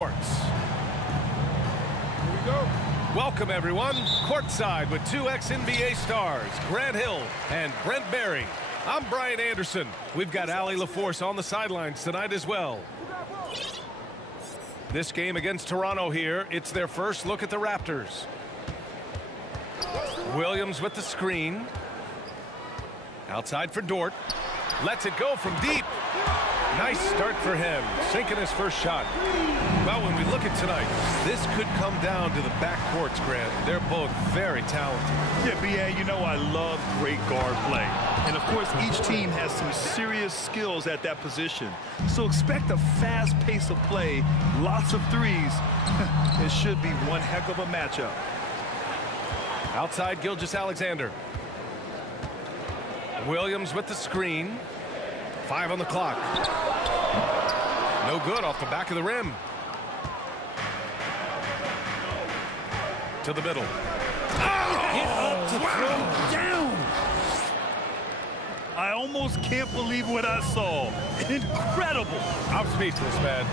Sports. Here we go. Welcome, everyone. Courtside with two ex-NBA stars, Grant Hill and Brent Barry. I'm Brian Anderson. We've got Allie LaForce on the sidelines tonight as well. This game against Toronto here, it's their first look at the Raptors. Williams with the screen. Outside for Dort. Lets it go from deep. Nice start for him, sinking his first shot. Well, when we look at tonight, this could come down to the backcourts, Grant. They're both very talented. Yeah, B.A., you know I love great guard play. And, of course, each team has some serious skills at that position. So expect a fast pace of play, lots of threes. It should be one heck of a matchup. Outside, Gilgeous-Alexander. Williams with the screen. 5 on the clock. No good off the back of the rim. To the middle. Get up to throw down. I almost can't believe what I saw. Incredible. I'm speechless, man.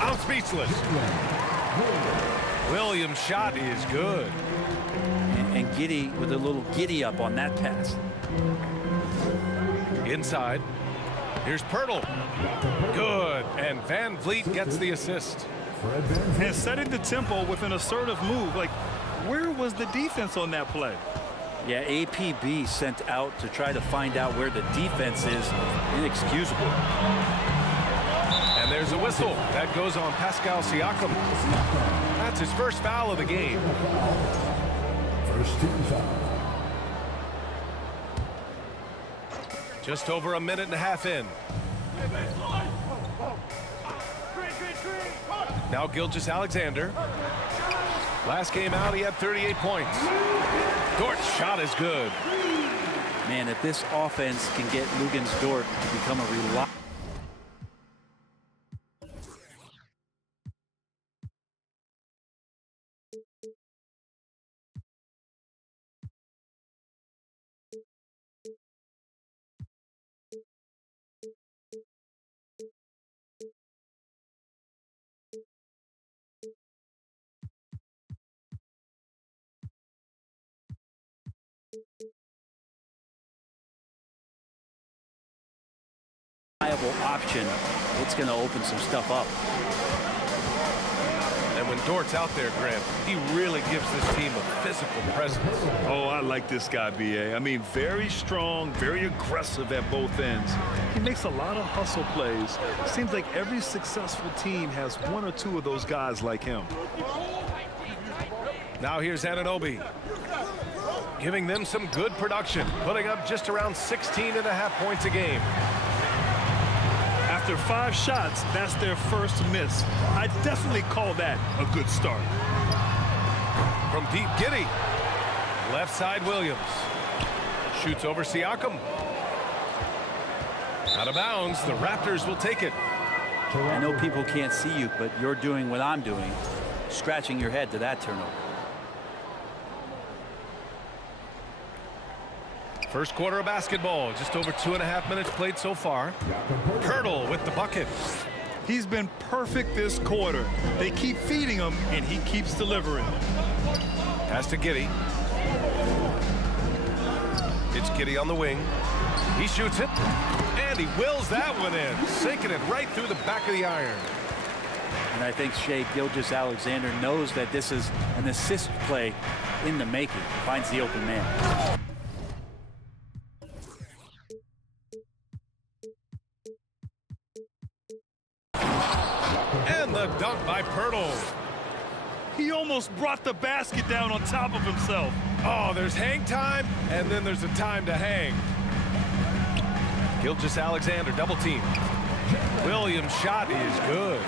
I'm speechless. Williams' shot is good. And Giddy with a little giddy up on that pass. Inside. Here's Pirtle. Good. And Van Vliet gets the assist. And setting the tempo with an assertive move. Like, where was the defense on that play? Yeah, APB sent out to try to find out where the defense is. Inexcusable. And there's a whistle. That goes on Pascal Siakam. That's his first foul of the game. First team foul. Just over a minute and a half in. Now Gilgeous-Alexander. Last game out, he had 38 points. Dort's shot is good. Man, if this offense can get Luguentz Dort to become a reliable. Option, it's going to open some stuff up. And when Dort's out there, Grant, he really gives this team a physical presence. Oh, I like this guy, B.A. I mean, very strong, very aggressive at both ends. He makes a lot of hustle plays. Seems like every successful team has one or two of those guys like him. Now here's Anunoby. Giving them some good production, putting up just around 16.5 points a game. After 5 shots, that's their first miss. I definitely call that a good start. From deep, Giddy. Left side, Williams. Shoots over Siakam. Out of bounds, the Raptors will take it. I know people can't see you, but you're doing what I'm doing, scratching your head to that turnover. First quarter of basketball, just over 2.5 minutes played so far. Pirtle with the bucket. He's been perfect this quarter. They keep feeding him, and he keeps delivering. Pass to Giddy. It's Giddy on the wing. He shoots it, and he wills that one in, sinking it right through the back of the iron. And I think Shai Gilgeous-Alexander knows that this is an assist play in the making. Finds the open man. And the dunk by Pirtle. He almost brought the basket down on top of himself. Oh, there's hang time, and then there's a time to hang. Gilgeous-Alexander double team. Williams' shot is good.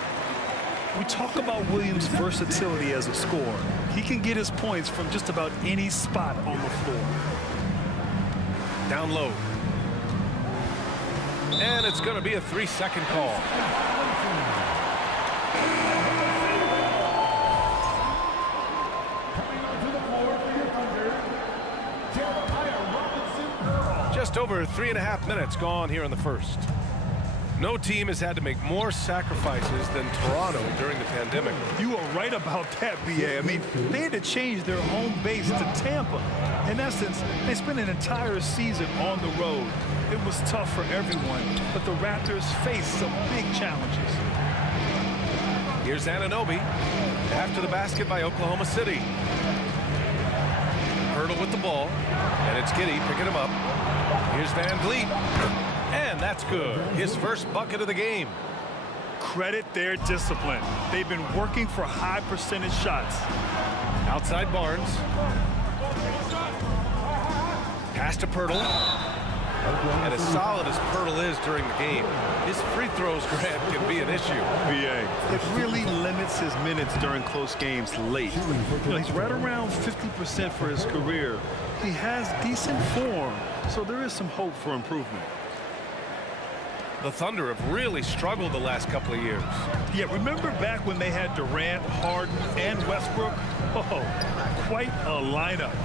We talk about Williams' versatility as a scorer. He can get his points from just about any spot on the floor. Down low. And it's going to be a 3-second call. Just over 3.5 minutes gone here in the first. No team has had to make more sacrifices than Toronto during the pandemic. You are right about that, B.A. I mean, they had to change their home base to Tampa. In essence, they spent an entire season on the road. It was tough for everyone, but the Raptors faced some big challenges. Here's Anunoby after the basket by Oklahoma City. Hurdle with the ball, and it's Giddey picking him up. Here's Van Vliet, and that's good. His first bucket of the game. Credit their discipline. They've been working for high percentage shots. Outside Barnes. Pass to Pirtle. And as solid as Pirtle is during the game, his free throws, Grant, can be an issue. B.A. It really limits his minutes during close games late. You know, he's right around 50% for his career. He has decent form, so there is some hope for improvement. The Thunder have really struggled the last couple of years. Yeah, remember back when they had Durant, Harden, and Westbrook? Oh, quite a lineup.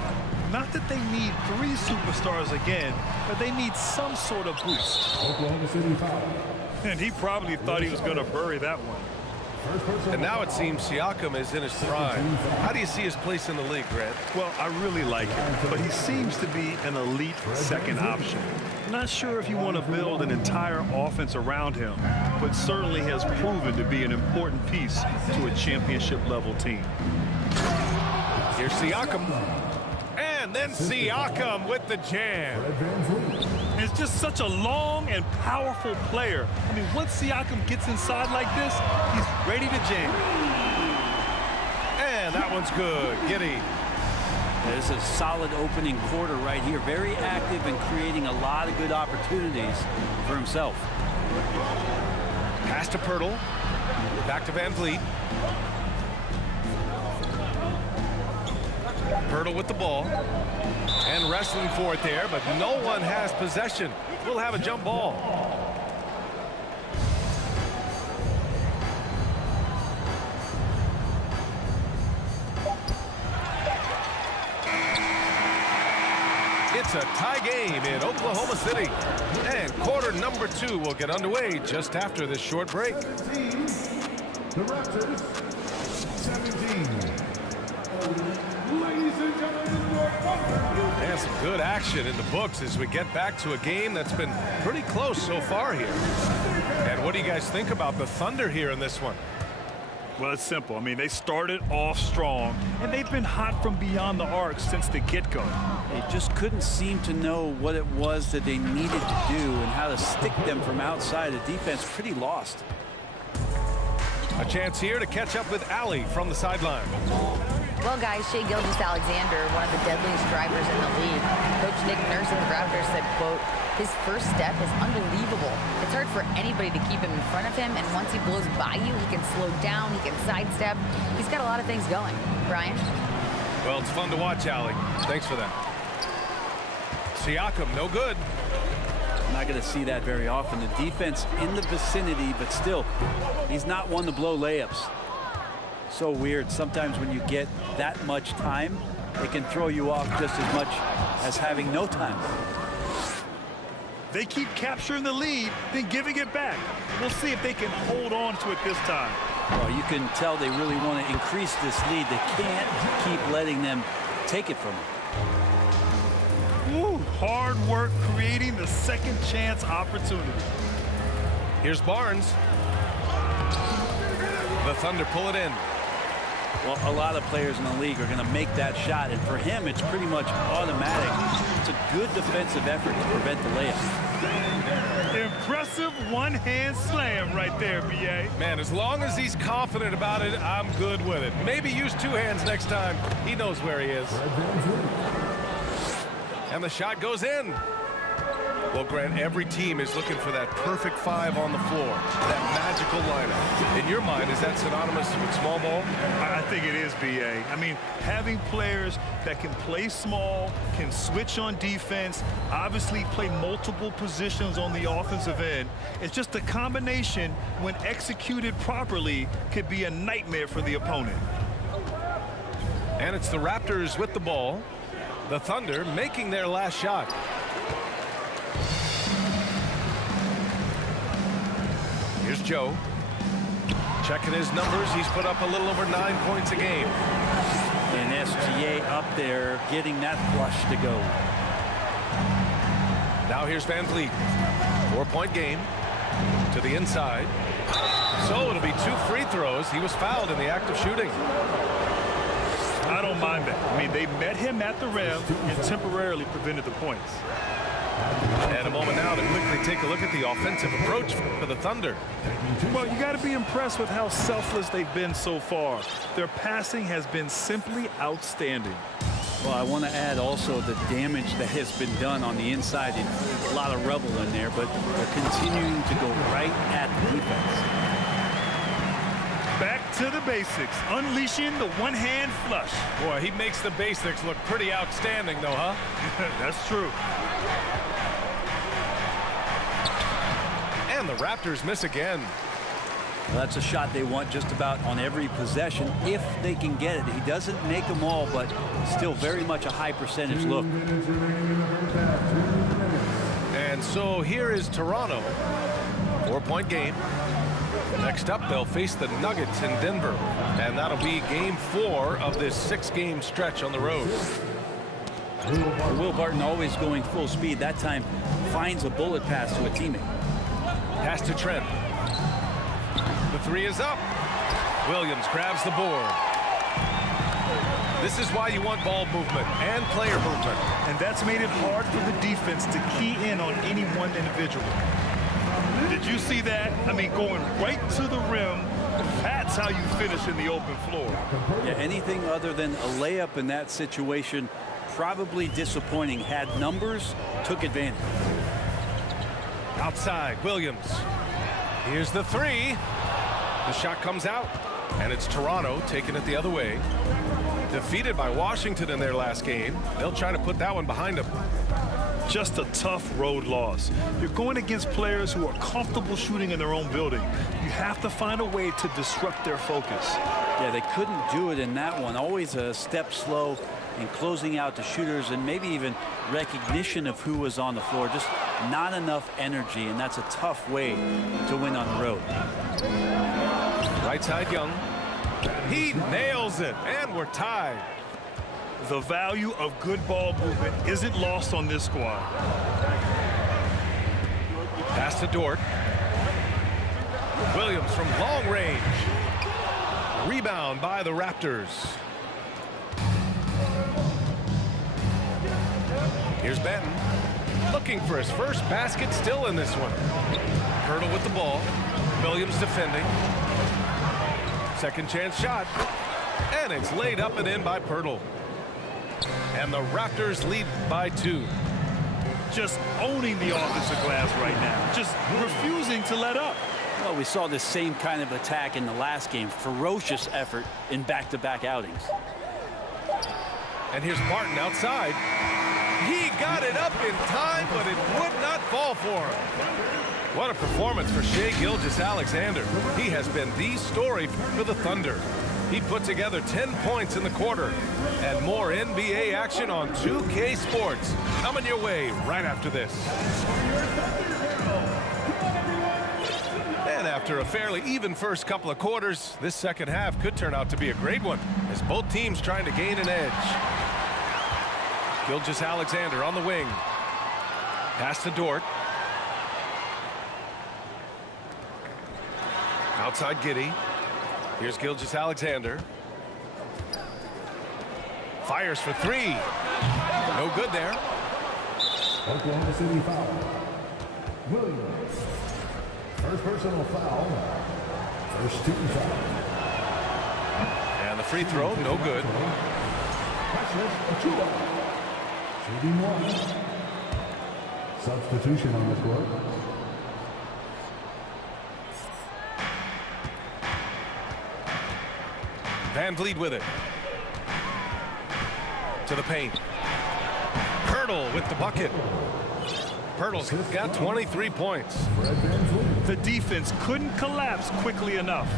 Not that they need 3 superstars again, but they need some sort of boost. Oklahoma City foul. And he probably thought he was going to bury that one. And now it seems Siakam is in his prime. How do you see his place in the league, Grant? Well, I really like him, but he seems to be an elite second option. Not sure if you want to build an entire offense around him, but certainly has proven to be an important piece to a championship-level team. Here's Siakam. And then Siakam with the jam. It's just such a long and powerful player. I mean, once Siakam gets inside like this, he's ready to jam. And that one's good. Giddey. This is a solid opening quarter right here. Very active and creating a lot of good opportunities for himself. Pass to Pirtle. Back to Van Vliet. Pirtle with the ball. And wrestling for it there, but no one has possession. We'll have a jump ball. It's a tie game in Oklahoma City. And quarter number 2 will get underway just after this short break. The Raptors, 17. Ladies and gentlemen, your And some good action in the books as we get back to a game that's been pretty close so far here. And what do you guys think about the Thunder here in this one? Well, it's simple. I mean, they started off strong, and they've been hot from beyond the arc since the get-go. They just couldn't seem to know what it was that they needed to do and how to stick them from outside. The defense pretty lost. A chance here to catch up with Allie from the sideline. Well, guys, Shai Gilgeous-Alexander, one of the deadliest drivers in the league. Coach Nick Nurse of the Raptors said, quote, his first step is unbelievable. It's hard for anybody to keep him in front of him, and once he blows by you, he can slow down, he can sidestep. He's got a lot of things going. Brian? Well, it's fun to watch, Allie. Thanks for that. Siakam, no good. Not going to see that very often. The defense in the vicinity, but still, he's not one to blow layups. So weird. Sometimes when you get that much time, it can throw you off just as much as having no time. They keep capturing the lead, then giving it back. We'll see if they can hold on to it this time. Well, you can tell they really want to increase this lead. They can't keep letting them take it from them. Woo, hard work creating the second chance opportunity. Here's Barnes. The Thunder pull it in. Well, a lot of players in the league are going to make that shot, and for him, it's pretty much automatic. It's a good defensive effort to prevent the layup. Impressive one-hand slam right there, B.A. Man, as long as he's confident about it, I'm good with it. Maybe use 2 hands next time. He knows where he is. And the shot goes in. Well, Grant, every team is looking for that perfect 5 on the floor, that magical lineup. In your mind, is that synonymous with small ball? I think it is, B.A. I mean, having players that can play small, can switch on defense, obviously play multiple positions on the offensive end. It's just a combination, when executed properly, could be a nightmare for the opponent. And it's the Raptors with the ball. The Thunder making their last shot. Here's Joe. Checking his numbers, he's put up a little over 9 points a game. And SGA up there getting that flush to go. Now here's Van Vliet. 4-point game to the inside. So it'll be 2 free throws. He was fouled in the act of shooting. I don't mind that. I mean, they met him at the rim and temporarily prevented the points. And a moment now to quickly take a look at the offensive approach for the Thunder. Well, you got to be impressed with how selfless they've been so far. Their passing has been simply outstanding. Well, I want to add also the damage that has been done on the inside. A lot of rubble in there, but they're continuing to go right at the defense. Back to the basics, unleashing the one-hand flush. Boy, he makes the basics look pretty outstanding, though, huh? That's true. And the Raptors miss again. Well, that's a shot they want just about on every possession if they can get it. He doesn't make them all, but still very much a high percentage look. And so here is Toronto. 4-point game. Next up, they'll face the Nuggets in Denver. And that'll be game 4 of this 6-game stretch on the road. Will Barton always going full speed. That time finds a bullet pass to a teammate. Pass to Trent. The 3 is up. Williams grabs the board. This is why you want ball movement and player movement. And that's made it hard for the defense to key in on any one individual. Did you see that? I mean, going right to the rim, that's how you finish in the open floor. Yeah, anything other than a layup in that situation, probably disappointing. Had numbers, took advantage. Outside, Williams. Here's the 3. The shot comes out, and it's Toronto taking it the other way. Defeated by Washington in their last game. They'll try to put that one behind them. Just a tough road loss. You're going against players who are comfortable shooting in their own building. You have to find a way to disrupt their focus. Yeah, they couldn't do it in that one. Always a step slow in closing out the shooters and maybe even recognition of who was on the floor. Just not enough energy, and that's a tough way to win on the road. Right side, Young. He nails it, and we're tied. The value of good ball movement isn't lost on this squad. Pass to Dort. Williams from long range. Rebound by the Raptors. Here's Benton. Looking for his first basket still in this one. Hurdle with the ball. Williams defending. Second chance shot. And it's laid up and in by Pirtle. And the Raptors lead by 2. Just owning the offensive glass right now. Just refusing to let up. Well, we saw this same kind of attack in the last game. Ferocious effort in back-to-back outings. And here's Barton outside. He got it up in time, but it would not fall for him. What a performance for Shai Gilgeous-Alexander. He has been the story for the Thunder. He put together 10 points in the quarter. And more NBA action on 2K Sports coming your way right after this. And after a fairly even first couple of quarters, this second half could turn out to be a great one as both teams trying to gain an edge. Gilgeous-Alexander on the wing. Pass to Dort. Outside Giddey. Here's Gilgeous-Alexander. Fires for 3. No good there. Oklahoma City foul. Williams. First personal foul. First team foul. And the free throw, no good. Shooting 1. Substitution on the court. Van Vliet with it. To the paint. Pirtle with the bucket. Pirtle's got 23 points. The defense couldn't collapse quickly enough.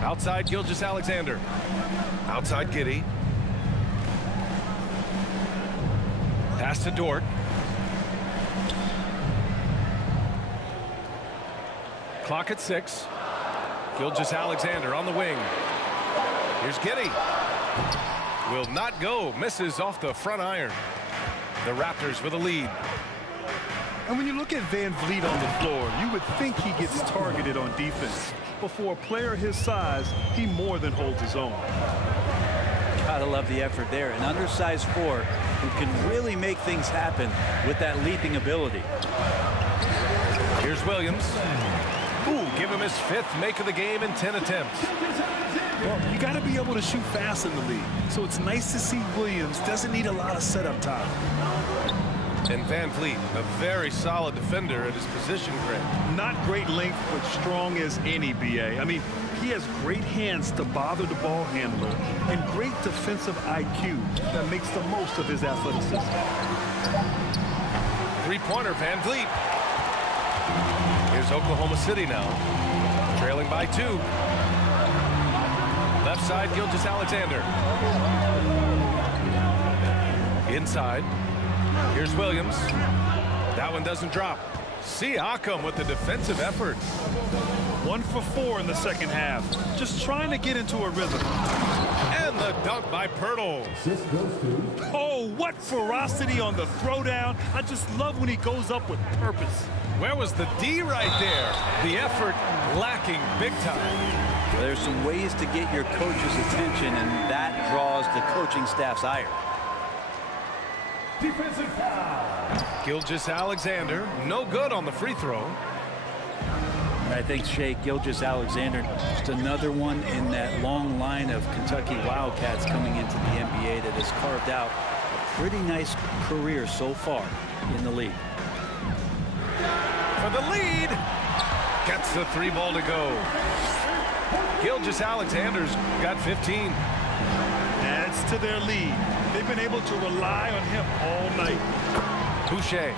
Outside Gilgeous-Alexander. Outside Giddey. Pass to Dort. Clock at 6. Gilgeous-Alexander on the wing. Here's Giddey. Will not go. Misses off the front iron. The Raptors with a lead. And when you look at Van Vliet on the floor, you would think he gets targeted on defense. But for a player his size, he more than holds his own. Gotta love the effort there. An undersized 4 who can really make things happen with that leaping ability. Here's Williams. Ooh, give him his 5th make of the game in 10 attempts. Well, you got to be able to shoot fast in the league. So it's nice to see Williams doesn't need a lot of setup time. And Van Vliet, a very solid defender at his position, Greg. Not great length, but strong as any, BA. I mean, he has great hands to bother the ball handler and great defensive IQ that makes the most of his athleticism. Three-pointer, Van Vliet. Here's Oklahoma City now, trailing by 2. Left side, Gilgeous-Alexander. Inside. Here's Williams. That one doesn't drop. Siakam with the defensive effort. 1 for 4 in the second half. Just trying to get into a rhythm. And the dunk by Pirtle. Oh, what ferocity on the throwdown. I just love when he goes up with purpose. Where was the D right there? The effort lacking big time. There's some ways to get your coach's attention, and that draws the coaching staff's ire. Defensive foul. Gilgeous-Alexander, no good on the free throw. And I think Shea Gilgeous-Alexander, just another one in that long line of Kentucky Wildcats coming into the NBA that has carved out a pretty nice career so far in the league. For the lead, gets the 3 ball to go. Gilgeous-Alexander's got 15. Adds to their lead. They've been able to rely on him all night. Boucher.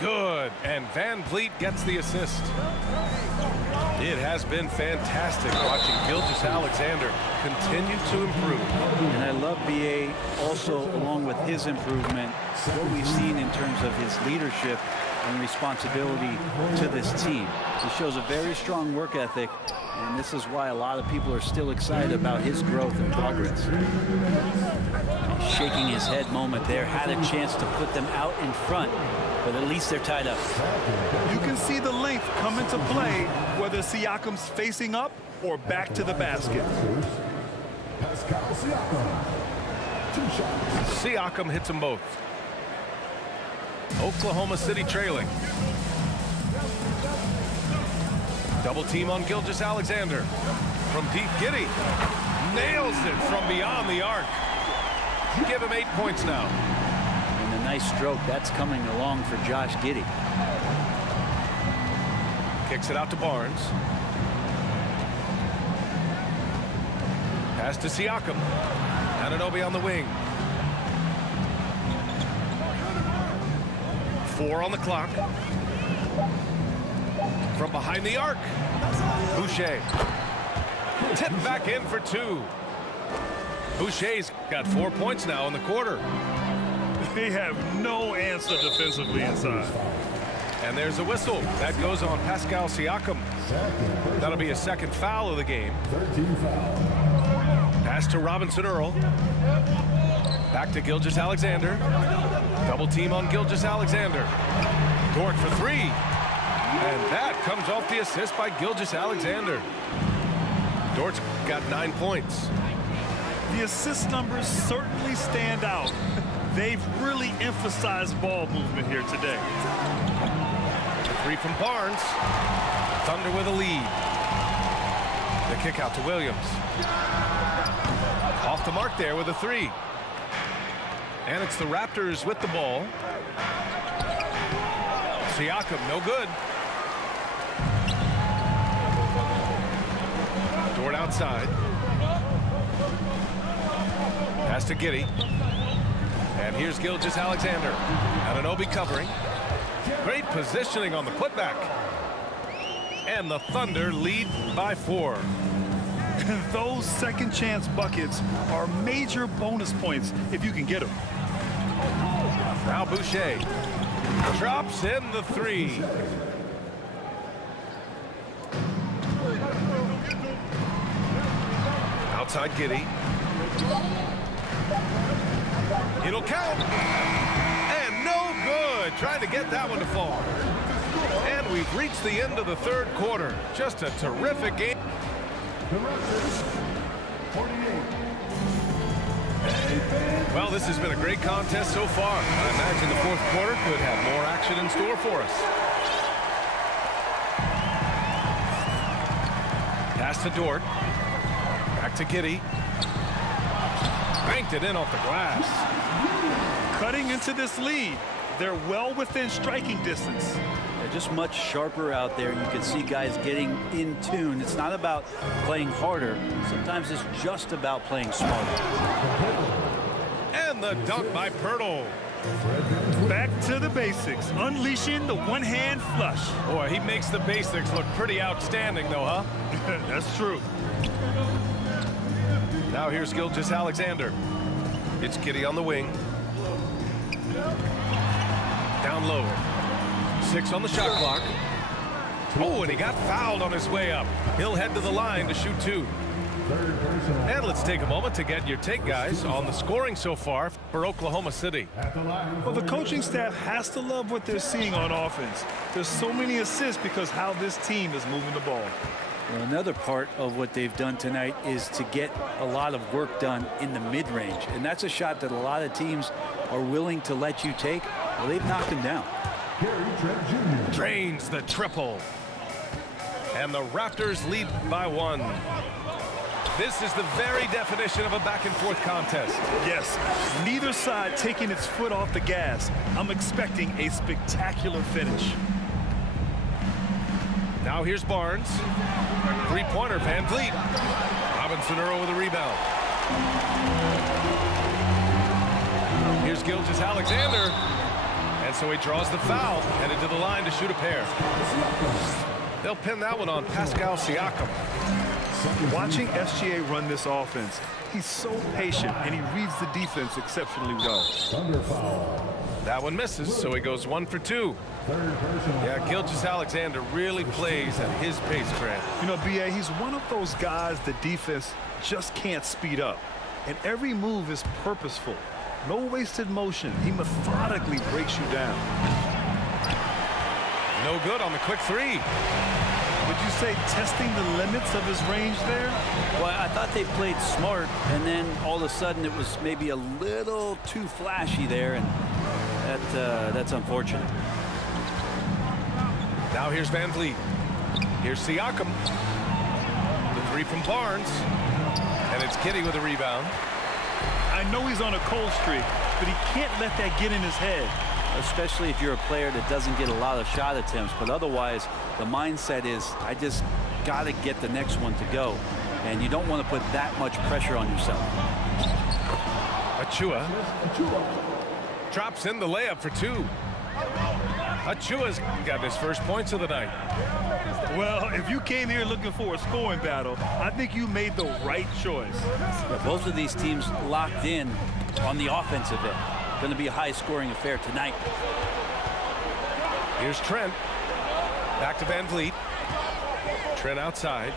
Good, and Van Vliet gets the assist. It has been fantastic watching Gilgeous-Alexander continue to improve. And I love BA also, along with his improvement, what we've seen in terms of his leadership and responsibility to this team. He shows a very strong work ethic, and this is why a lot of people are still excited about his growth and progress. Shaking his head moment there, had a chance to put them out in front, but at least they're tied up. You can see the length come into play, whether Siakam's facing up or back to the basket. Siakam hits them both. Oklahoma City trailing. Double team on Gilgeous-Alexander. From deep, Giddey nails it from beyond the arc. Give him 8 points now. And a nice stroke that's coming along for Josh Giddey. Kicks it out to Barnes. Pass to Siakam. Anunoby on the wing. 4 on the clock. From behind the arc. Boucher. Tipped back in for 2. Boucher's got 4 points now in the quarter. They have no answer defensively inside. And there's a whistle. That goes on Pascal Siakam. That'll be a second foul of the game. 13 foul. Pass to Robinson Earl. Back to Gilgeous-Alexander. Double team on Gilgeous-Alexander. Dort for 3. And that comes off the assist by Gilgeous-Alexander. Dort's got 9 points. The assist numbers certainly stand out. They've really emphasized ball movement here today. 3 from Barnes. Thunder with a lead. The kick out to Williams. Off the mark there with a 3. And it's the Raptors with the ball. Siakam, no good. Dort outside. Pass to Giddey. And here's Gilgeous-Alexander. Anunoby covering. Great positioning on the putback. And the Thunder lead by 4. And those second chance buckets are major bonus points if you can get them. Now Boucher drops in the 3. Outside Giddey. It'll count. And no good. Trying to get that one to fall. And we've reached the end of the third quarter. Just a terrific game. The Raptors, 48. Well, this has been a great contest so far. I imagine the fourth quarter could have more action in store for us. Pass to Dort. Back to Giddey. Banked it in off the glass. Cutting into this lead. They're well within striking distance. They're just much sharper out there. You can see guys getting in tune. It's not about playing harder. Sometimes it's just about playing smarter. And the dunk by Pirtle. Back to the basics. Unleashing the one-hand flush. Boy, he makes the basics look pretty outstanding, though, huh? That's true. Now here's Gilgeous-Alexander. It's Giddey on the wing. Down low. 6 on the shot clock. Oh, and he got fouled on his way up. He'll head to the line to shoot 2. And let's take a moment to get your take, guys, on the scoring so far for Oklahoma City. Well, the coaching staff has to love what they're seeing on offense. There's so many assists because how this team is moving the ball. Well, another part of what they've done tonight is to get a lot of work done in the mid-range. And that's a shot that a lot of teams are willing to let you take. Well, they've knocked him down. Drains the triple. And the Raptors lead by 1. This is the very definition of a back-and-forth contest. Yes, neither side taking its foot off the gas. I'm expecting a spectacular finish. Now here's Barnes. Three-pointer, Van Vliet. Robinson-Earl with a rebound. Here's Gilgeous-Alexander. And so he draws the foul, headed to the line to shoot a pair. They'll pin that one on Pascal Siakam. Watching SGA run this offense, he's so patient and he reads the defense exceptionally well. That one misses, so he goes 1 for 2. Yeah, Gilgeous-Alexander really plays at his pace, Grant. You know, B.A., he's one of those guys the defense just can't speed up. And every move is purposeful. No wasted motion. He methodically breaks you down. No good on the quick 3. Would you say testing the limits of his range there? Well, I thought they played smart, and then all of a sudden it was maybe a little too flashy there, and that's unfortunate. Now here's Van Vliet. Here's Siakam. The 3 from Barnes. And it's Giddey with a rebound. I know he's on a cold streak, but he can't let that get in his head. Especially if you're a player that doesn't get a lot of shot attempts, but otherwise the mindset is I just got to get the next one to go, and you don't want to put that much pressure on yourself. Achua drops in the layup for 2. Achua's got his first points of the night. Well, if you came here looking for a scoring battle, I think you made the right choice. Yeah, both of these teams locked in on the offensive end. Going to be a high-scoring affair tonight. Here's Trent. Back to Van Vliet. Trent outside.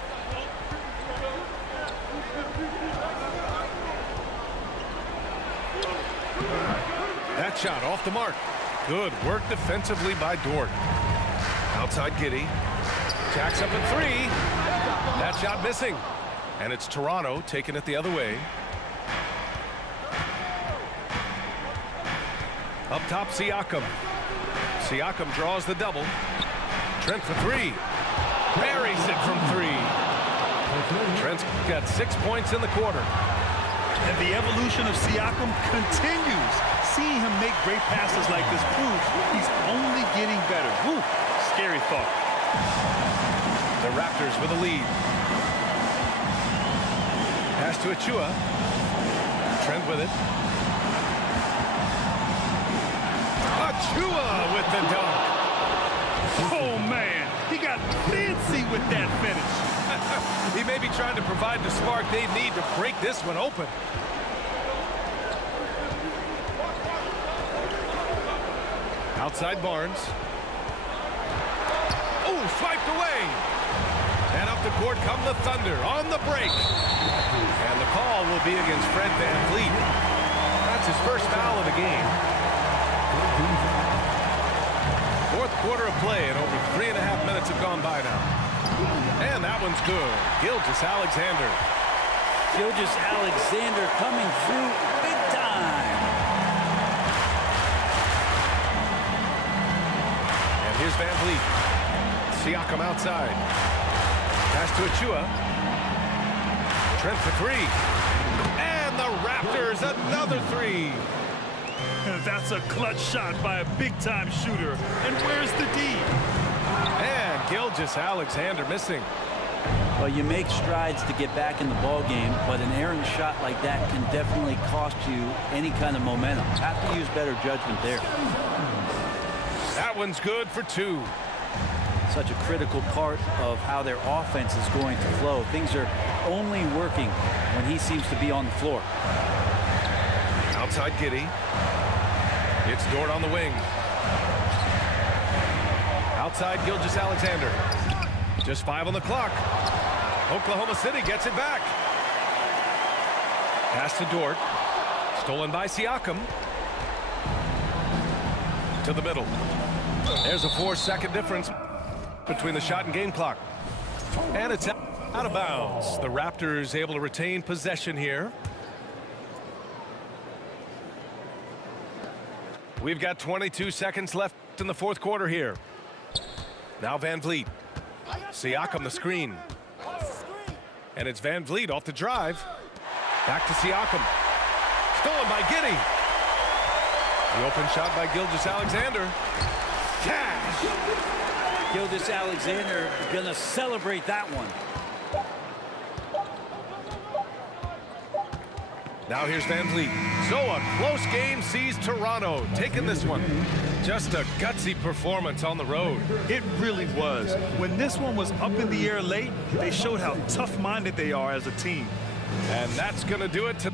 That shot off the mark. Good work defensively by Dort. Outside Giddey. Jacks up a 3. That shot missing. And it's Toronto taking it the other way. Up top, Siakam. Siakam draws the double. Trent for 3. Buries it from 3. Trent's got 6 points in the quarter. And the evolution of Siakam continues. Seeing him make great passes like this proves he's only getting better. Woo, scary thought. The Raptors with a lead. Pass to Achua. Trent with it. Achua with the dunk. Oh, man, he got fancy with that finish. He may be trying to provide the spark they need to break this one open. Outside Barnes. Oh, swiped away. And up the court come the Thunder on the break. And the will be against Fred VanVleet. That's his first foul of the game. Fourth quarter of play, and over 3.5 minutes have gone by now. And that one's good. Gilgeous-Alexander. Gilgeous-Alexander coming through big time. And here's VanVleet. Siakam outside. Pass to Achua. Trent for three. And the Raptors, another three. That's a clutch shot by a big-time shooter. And where's the D? And Gilgeous-Alexander missing. Well, you make strides to get back in the ball game, but an errant shot like that can definitely cost you any kind of momentum. Have to use better judgment there. That one's good for two. Such a critical part of how their offense is going to flow. Things are only working when he seems to be on the floor. Outside Giddey. It's Dort on the wing. Outside Gilgeous-Alexander. Just 5 on the clock. Oklahoma City gets it back. Pass to Dort. Stolen by Siakam. To the middle. There's a 4-second difference between the shot and game clock. And it's out of bounds. The Raptors able to retain possession here. We've got 22 seconds left in the fourth quarter here. Now VanVleet. Siakam the screen. And it's VanVleet off the drive. Back to Siakam. Stolen by Giddey. The open shot by Gilgeous-Alexander. Cash! Gilgeous-Alexander gonna celebrate that one. Now here's VanVleet. So a close game sees Toronto taking this one. Just a gutsy performance on the road. It really was. When this one was up in the air late, they showed how tough-minded they are as a team. And that's going to do it to